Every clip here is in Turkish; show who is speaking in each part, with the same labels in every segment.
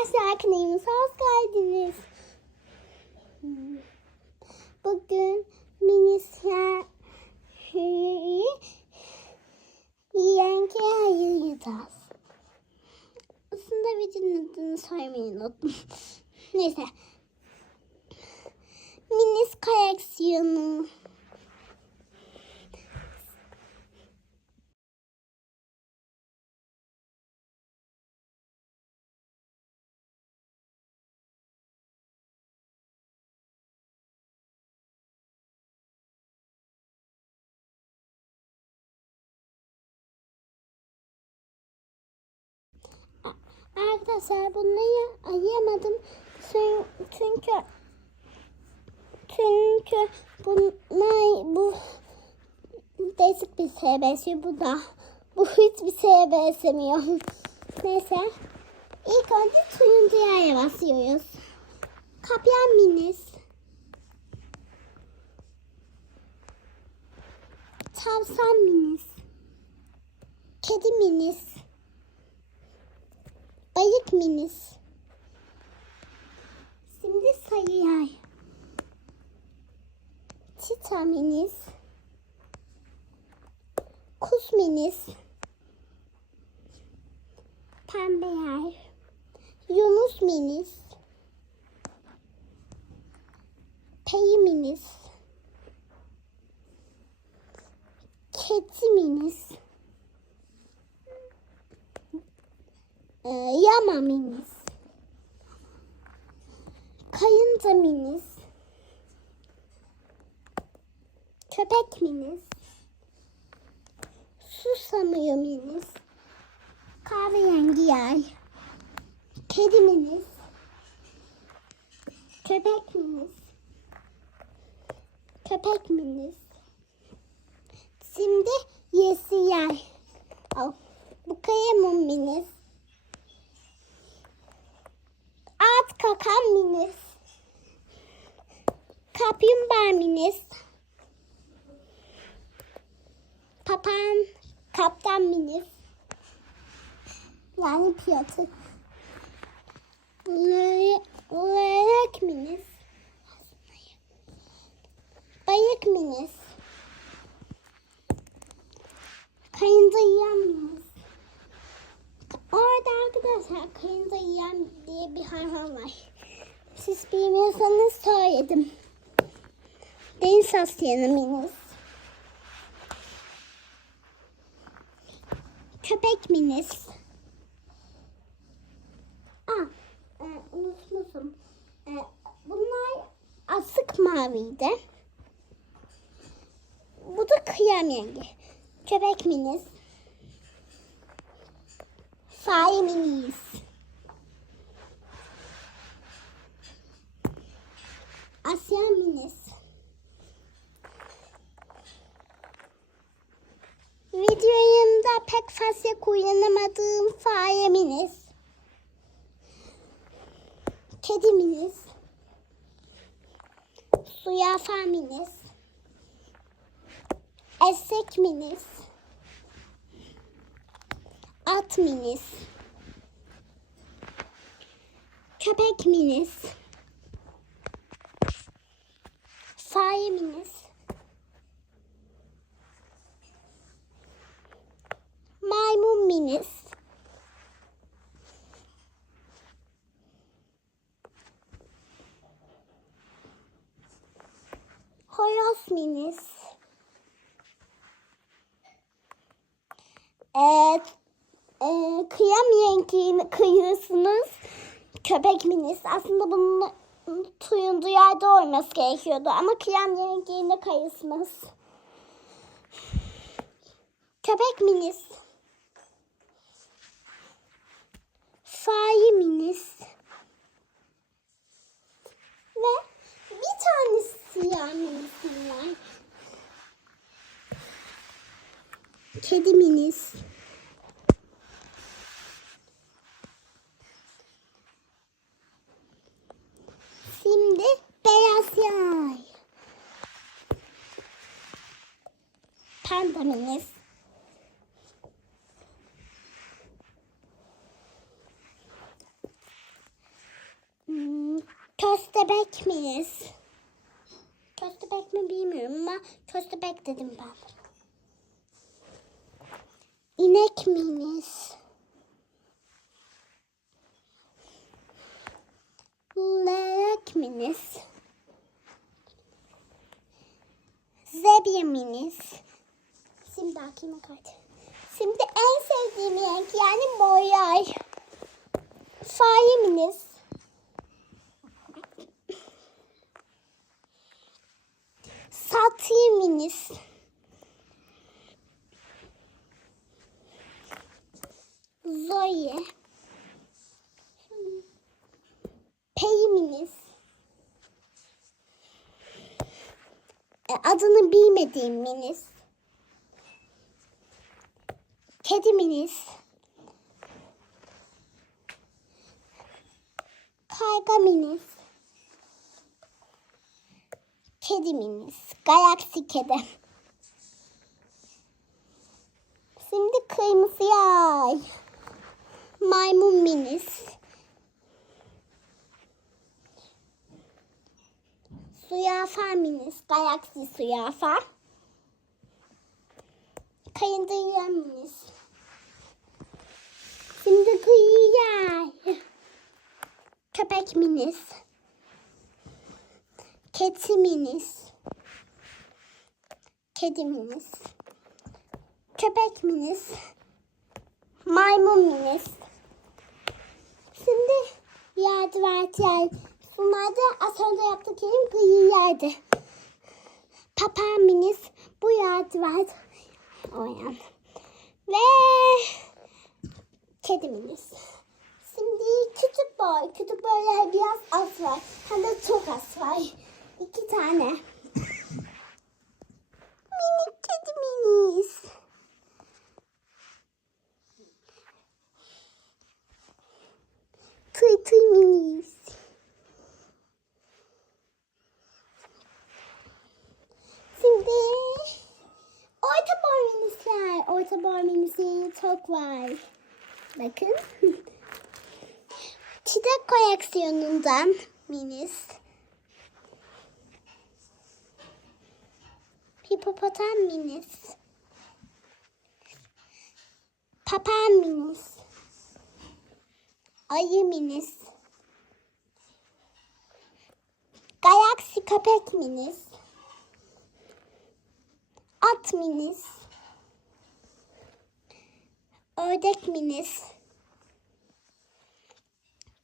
Speaker 1: Arkadaşlar kanalımıza hoş geldiniz. Bugün minisler yiyenke ayıracağız. Aslında videonun adını söylemeyi unuttum. Neyse. Minis koleksiyonu. Arkadaşlar bunları ayıramadım. Çünkü çünkü bunlar bu değişik bir şeye benziyor. Bu da bu hiçbir şeye benzemiyor. Neyse. İlk önce turuncuya basıyoruz. Kapyan minis. Tavşan minis. Kedi minis. Bayık minis. Şimdi sayıyor. Çita minis. Kuş minis. Pembe yer. Yunus minis. Peyi minis. Kedi minis. Ee, yama minis. Kayınca minis. Köpek minis. Susamıyor minis. Kahverengi yay. Kedi minis. Köpek minis. Köpek minis. Şimdi yeşil yay. Al. Bu kayamın minis. At kakan minis. Kaplumbağa minis. Papan kaptan minis. Yani piyatı. Lörek minis. Bayık minis. Kayınca yiyen minis. Orada arkadaşlar kayınca yiyen diye bir hayvan var. Siz bilmiyorsanız söyledim. Deniz aslanı. Köpek minis. Aa, e, unutmuşum. E, bunlar asık maviydi. Bu da kıyam yengi. Köpek minis. Fare minis. Asya minis. Videoyumda pek fazla kullanamadığım fare minis. Kedi minis. Suyafa minis. Esek minis. At minis. Köpek minis. Fare minis. Maymun minis. Horoz minis. Evet. Ee, kıyam yengeyi kıyıyorsunuz. Köpek minis. Aslında bunun tuyundu yerde olması gerekiyordu. Ama kıyam yengeğine kayıyorsunuz. Köpek minis. Fare minis. Ve bir tane siyah minisim var. Kedi minis. Şimdi beyaz yay. Panda minis. Köstebek miyiz? Köstebek mi bilmiyorum ama köstebek dedim ben. İnek miyiz? Leylek miyiz? Zebra miyiz? Şimdi aklıma kaldı. Şimdi en sevdiğim renk yani boyay. Fare miyiz? Satayım miyiz? Zoe. Peyminiz. E, Adını bilmediğim minis. Kediminiz. Kargaminiz. Kediminiz. Galaksi kedi. Şimdi kırmızı yay. Maymun minis. Suyafa minis. Galaksi suyafa. Kayındıya minis. Şimdi kıyı yay. Köpek minis. Kedi minis. Kedi minis. Köpek minis. Maymun minis. Şimdi yerde var yer. Bunlarda az önce yaptık yerim kıyı yerde. Papağan minis. Bu var. Oyan. Ve kedi minis. Küçük boy. Küçük boylar biraz az var. Hem de çok az var. İki tane. Minik kedi minis. Tıy tıy minis. Şimdi orta boy minisler. Orta boy çok var. Bakın. Çiçek koleksiyonundan minis. Hipopotam minis. Papağan minis. Ayı minis. Galaksi köpek minis. At minis. Ördek minis.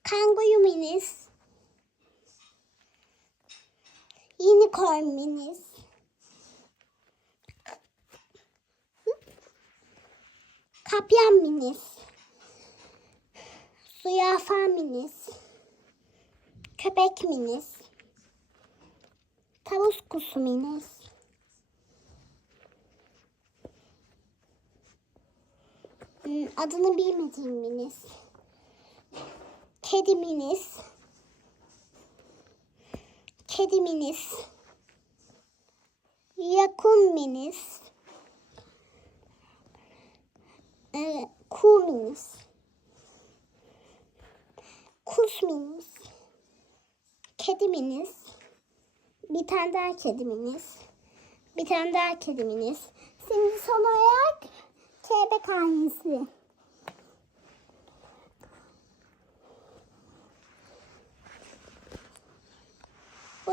Speaker 1: Kanguru minis. Unicorn minis. Kapyan minis. Zürafa minis. Köpek minis. Tavus kusu minis. Hmm, Adını bilmediğim minis. Kedi minis. Kedi minis. Yakun minis. Ee, kuğu minis. Kuş minis. Kedi minis. Bir tane daha kedi minis. Bir tane daha kedi minis. Şimdi son olarak kelebek hanesi.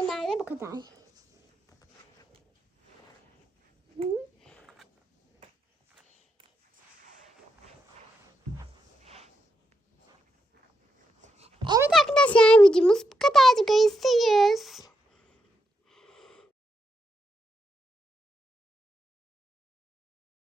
Speaker 1: Bunlar da bu kadar.